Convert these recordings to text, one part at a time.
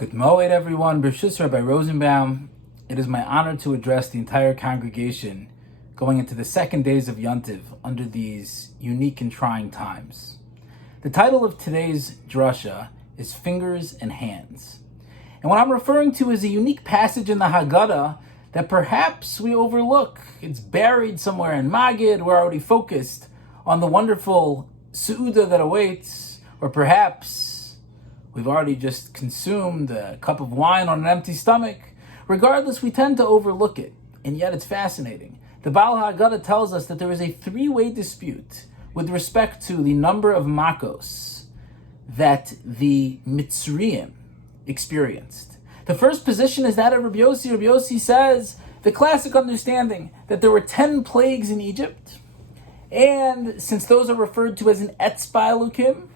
Good Moed, everyone. B'Shus Rabbi Rosenbaum. It is my honor to address the entire congregation going into the second days of Yontiv under these unique and trying times. The title of today's Drasha is Fingers and Hands. And what I'm referring to is a unique passage in the Haggadah that perhaps we overlook. It's buried somewhere in Magid. We're already focused on the wonderful Su'udah that awaits, or perhaps we've already just consumed a cup of wine on an empty stomach. Regardless, we tend to overlook it, and yet it's fascinating. The Baal Haggadah tells us that there is a three-way dispute with respect to the number of makos that the Mitzrayim experienced. The first position is that of Rabbi Yossi. Rabbi Yossi says the classic understanding that there were 10 plagues in Egypt, and since those are referred to as an etzba elukim,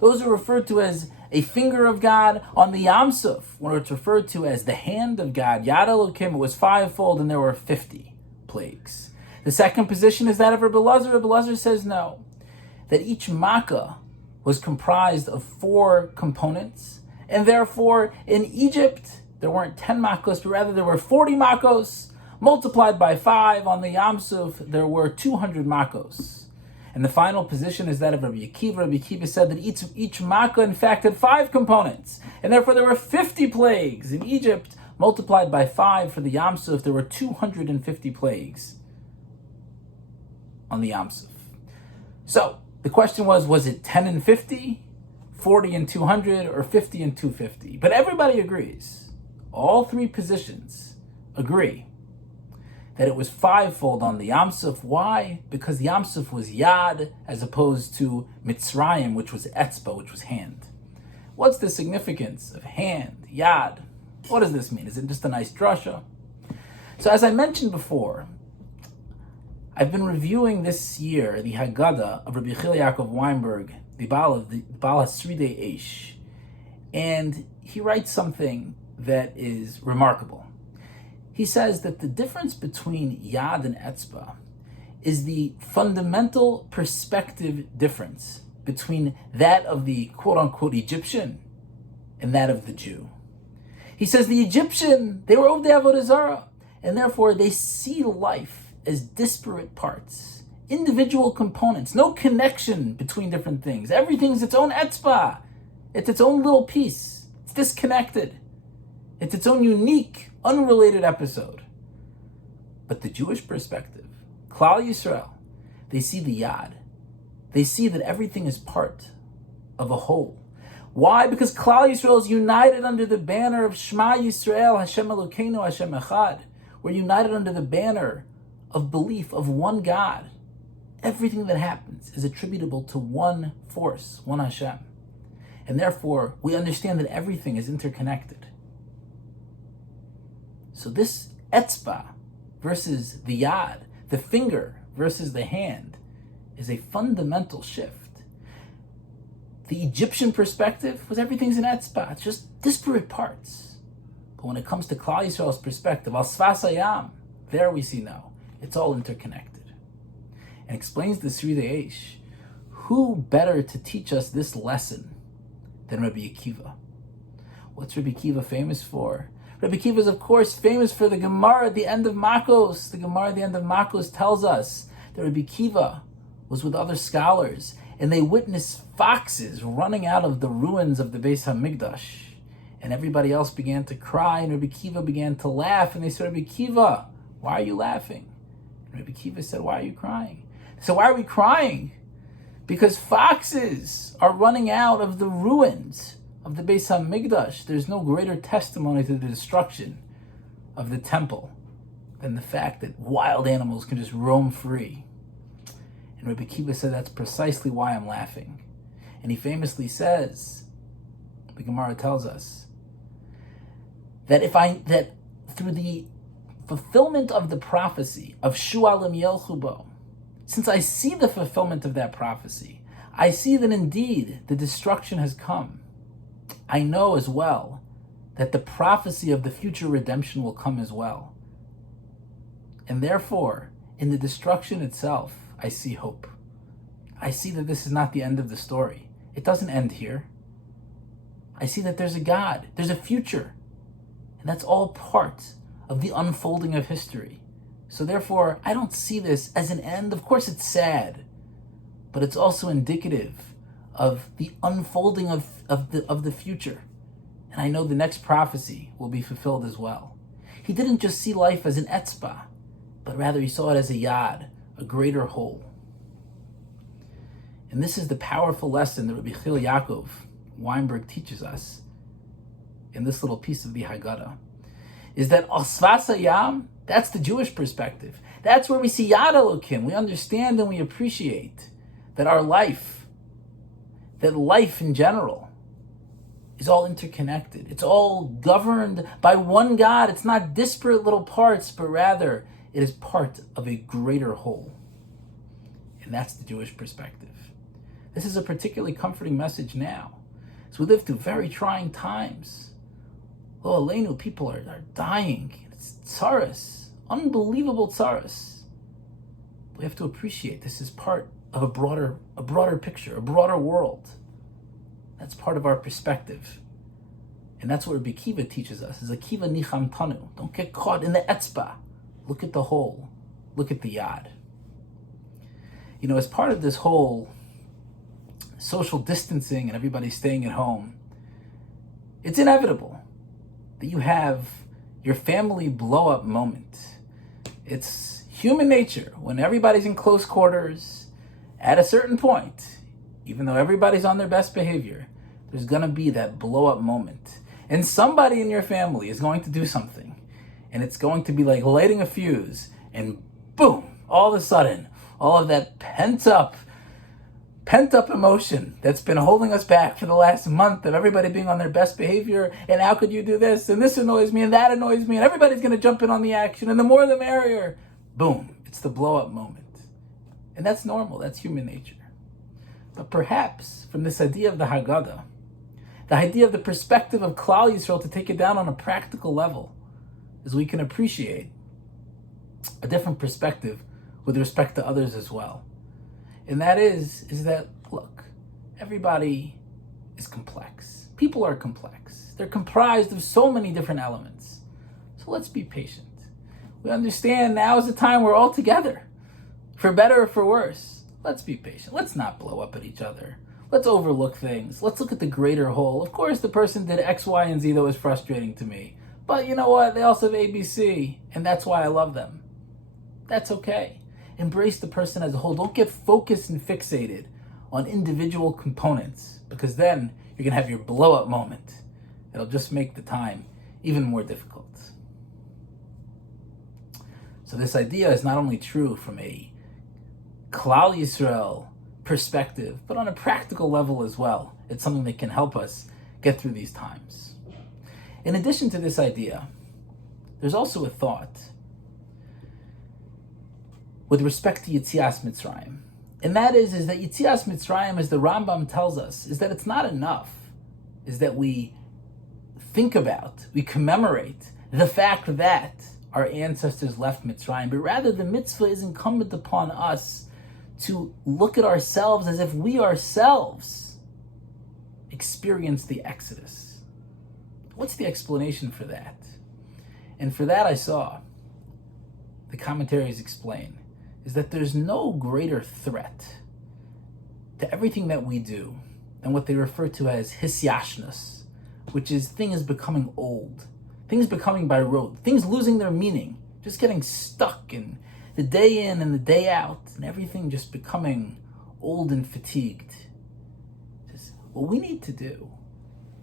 those are referred to as a finger of God. On the Yam Suf, when it's referred to as the hand of God, Yad Elokim, it was fivefold, and there were 50 plagues. The second position is that of Rabbi Elazar. Rabbi Elazar says no, that each makkah was comprised of 4 components, and therefore in Egypt there weren't 10 makkos, but rather there were 40 makkos, multiplied by 5. On the Yam Suf, there were 200 makkos. And the final position is that of Rabbi Akiva. Rabbi Akiva said that each makkah, in fact, had 5 components, and therefore there were 50 plagues. In Egypt, multiplied by 5 for the Yam Suf, there were 250 plagues on the Yam Suf. So the question was it 10 and 50, 40 and 200, or 50 and 250? But everybody agrees, all 3 positions agree, that it was fivefold on the Yam Suf. Why? Because the Yam Suf was Yad as opposed to Mitzrayim, which was Etzba, which was hand. What's the significance of hand, Yad? What does this mean? Is it just a nice drasha? So as I mentioned before, I've been reviewing this year the Haggadah of Rabbi Yechiel Yaakov Weinberg, the Baal HaSridei Eish, and he writes something that is remarkable. He says that the difference between Yad and Etzba is the fundamental perspective difference between that of the quote-unquote Egyptian and that of the Jew. He says the Egyptian, they were Ovdei Avodah Zarah, and therefore they see life as disparate parts, individual components, no connection between different things. Everything's its own Etzba. It's its own little piece. It's disconnected. It's its own unique, unrelated episode. But the Jewish perspective, Klal Yisrael, they see the Yad. They see that everything is part of a whole. Why? Because Klal Yisrael is united under the banner of Shema Yisrael, Hashem Elokeinu, Hashem Echad. We're united under the banner of belief of one God. Everything that happens is attributable to one force, one Hashem. And therefore, we understand that everything is interconnected. So this etzba versus the yad, the finger versus the hand, is a fundamental shift. The Egyptian perspective was everything's an etzba. It's just disparate parts. But when it comes to Klal Yisrael's perspective, al Sfas Hayam, there we see now, it's all interconnected. And explains the Sridei Eish, who better to teach us this lesson than Rabbi Akiva? What's Rabbi Akiva famous for? Rabbi Akiva is, of course, famous for the Gemara at the end of Makos. The Gemara at the end of Makos tells us that Rabbi Akiva was with other scholars, and they witnessed foxes running out of the ruins of the Beis HaMikdash. And everybody else began to cry, and Rabbi Akiva began to laugh. And they said, Rabbi Akiva, why are you laughing? And Rabbi Akiva said, why are you crying? They said, why are we crying? Because foxes are running out of the ruins of the Beis HaMikdash. There's no greater testimony to the destruction of the temple than the fact that wild animals can just roam free. And Rabbi Akiva said, that's precisely why I'm laughing. And he famously says, the Gemara tells us, that through the fulfillment of the prophecy of Shu'alim Yelchubo, since I see the fulfillment of that prophecy, I see that indeed the destruction has come. I know as well that the prophecy of the future redemption will come as well. And therefore, in the destruction itself, I see hope. I see that this is not the end of the story. It doesn't end here. I see that there's a God, there's a future. And that's all part of the unfolding of history. So therefore, I don't see this as an end. Of course, it's sad, but it's also indicative of the unfolding of the future. And I know the next prophecy will be fulfilled as well. He didn't just see life as an etzba, but rather he saw it as a yad, a greater whole. And this is the powerful lesson that Rabbi Chil Yaakov Weinberg teaches us in this little piece of the Haggadah, is that Asvas Hayam, that's the Jewish perspective. That's where we see Yad Elokim. We understand and we appreciate that our life, that life in general, is all interconnected. It's all governed by one God. It's not disparate little parts, but rather it is part of a greater whole. And that's the Jewish perspective. This is a particularly comforting message now, as we live through very trying times. Lo Aleinu, people are dying. It's tsaras, unbelievable tsaras. We have to appreciate this is part of a broader picture, a broader world. That's part of our perspective. And that's what Rabbi Kiva teaches us, is Akiva nicham tanu. Don't get caught in the etzba. Look at the whole. Look at the yad. You know, as part of this whole social distancing and everybody staying at home, it's inevitable that you have your family blow up moment. It's human nature when everybody's in close quarters at a certain point, even though everybody's on their best behavior, there's going to be that blow up moment. And somebody in your family is going to do something, and it's going to be like lighting a fuse, and boom, all of a sudden, all of that pent up emotion that's been holding us back for the last month of everybody being on their best behavior, and how could you do this, and this annoys me, and that annoys me, and everybody's going to jump in on the action, and the more the merrier. Boom, it's the blow-up moment. And that's normal, that's human nature. But perhaps from this idea of the Haggadah, the idea of the perspective of Klal Yisrael, to take it down on a practical level, is we can appreciate a different perspective with respect to others as well. And that is that, look, everybody is complex. People are complex. They're comprised of so many different elements. So let's be patient. We understand now is the time we're all together, for better or for worse. Let's be patient. Let's not blow up at each other. Let's overlook things. Let's look at the greater whole. Of course, the person did X, Y, and Z that was frustrating to me. But you know what? They also have ABC, and that's why I love them. That's okay. Embrace the person as a whole. Don't get focused and fixated on individual components, because then you're going to have your blow-up moment. It'll just make the time even more difficult. So this idea is not only true from a Klal Yisrael perspective, but on a practical level as well. It's something that can help us get through these times. In addition to this idea, there's also a thought with respect to Yetzias Mitzrayim. And that is that Yetzias Mitzrayim, as the Rambam tells us, is that it's not enough, is that we think about, we commemorate the fact that our ancestors left Mitzrayim, but rather the mitzvah is incumbent upon us to look at ourselves as if we ourselves experienced the Exodus. What's the explanation for that? And for that I saw the commentaries explain is that there's no greater threat to everything that we do than what they refer to as hisyashnus, which is things becoming old, things becoming by rote, things losing their meaning, just getting stuck in the day in and the day out, and everything just becoming old and fatigued. What we need to do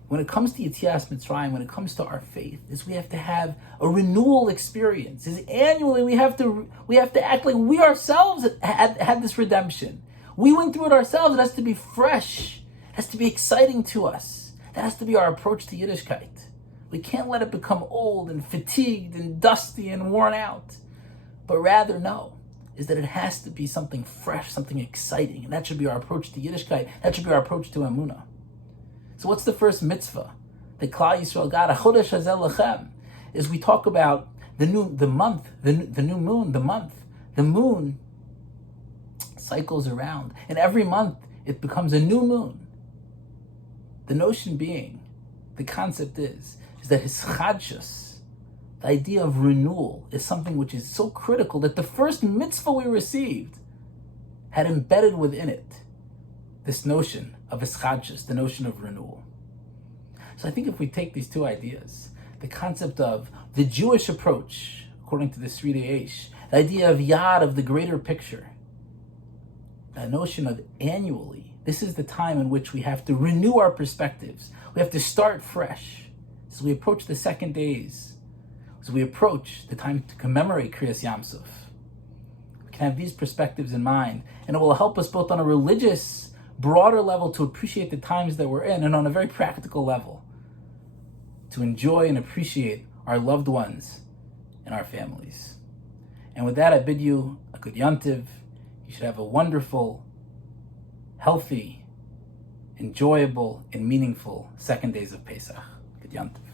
when it comes to Yetzias Mitzrayim, when it comes to our faith, is we have to have a renewal experience. Is annually we have to act like we ourselves had this redemption. We went through it ourselves. It has to be fresh. It has to be exciting to us. That has to be our approach to Yiddishkeit. We can't let it become old and fatigued and dusty and worn out. But rather, no, is that it has to be something fresh, something exciting. And that should be our approach to Yiddishkeit. That should be our approach to Emunah. So what's the first mitzvah that Klal Yisrael got? Achodesh hazeh lachem, is we talk about the new moon. The moon cycles around, and every month it becomes a new moon. The notion being the concept is that hischadshus, the idea of renewal, is something which is so critical that the first mitzvah we received had embedded within it this notion of hischadshus, the notion of renewal. So I think if we take these two ideas, the concept of the Jewish approach, according to the Sridei Eish, the idea of Yad, of the greater picture, the notion of annually, this is the time in which we have to renew our perspectives. We have to start fresh. As we approach the second days, as we approach the time to commemorate Kriyas Yam Suf, we can have these perspectives in mind, and it will help us both on a religious, broader level to appreciate the times that we're in, and on a very practical level to enjoy and appreciate our loved ones and our families. And with that, I bid you a good Yontiv. You should have a wonderful, healthy, enjoyable, and meaningful second days of Pesach. Good Yontiv.